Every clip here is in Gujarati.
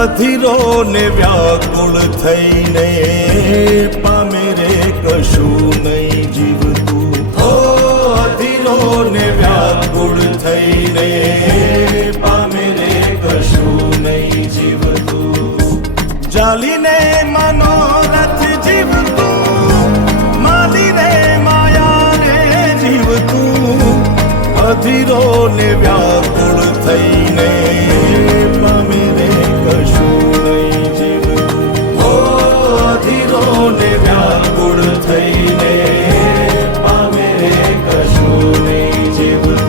અધીરો ને વ્યાકુળ થઈને પામે રે કશું નહીં જીવતું. ઓ અધીરો ને વ્યાકુળ થઈને પામે રે કશું નહીં જીવતું. ચાલીને મનોરથ જીવતું, માલીને માયાને જીવતું. અધીરો ને વ્યાકુળ થઈને પામે રે કશું નહીં જીવતું. ઓ અધીરો ને વ્યાકુળ થઈને પામે રે કશું નહીં જીવતું.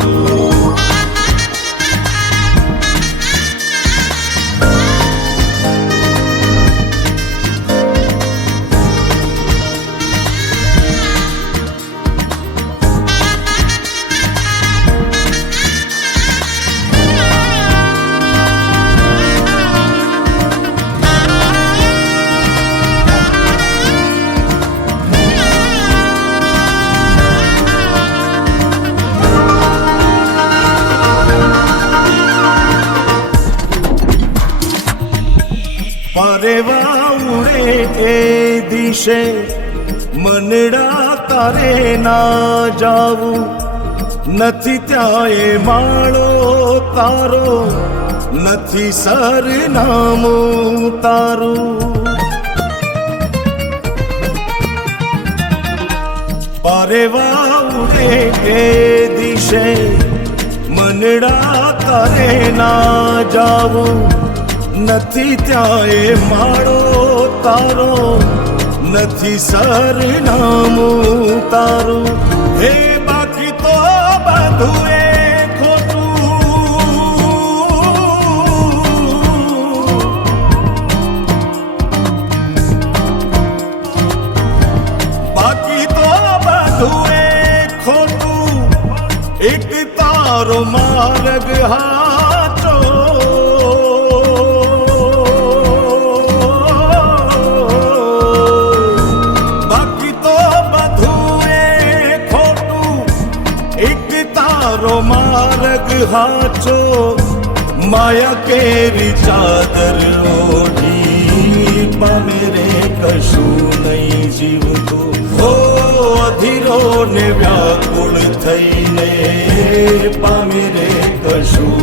પરેવા ઉડે એ દિશે મનડા તારે ના જાવું. નથી ત્યાં એ માળો તારો, નથી સરનામું તારું. પરેવા ઉડે એ દિશે મનડા તારે ના જાવું. નથી ત્યાં એ માળો તારો, નથી સરનામું તારું. હે બાકી તો બધું એ ખોટું. બાકી તો બધું એ ખોટું. એક તારો માર્ગ હાચો. માર્ગ હાચો. માયા કેરી ચાદર ઓઢી પામે રે કશું નહીં જીવતું. ઓ અધીરો ને વ્યાકુળ થઈને પામે રે કશું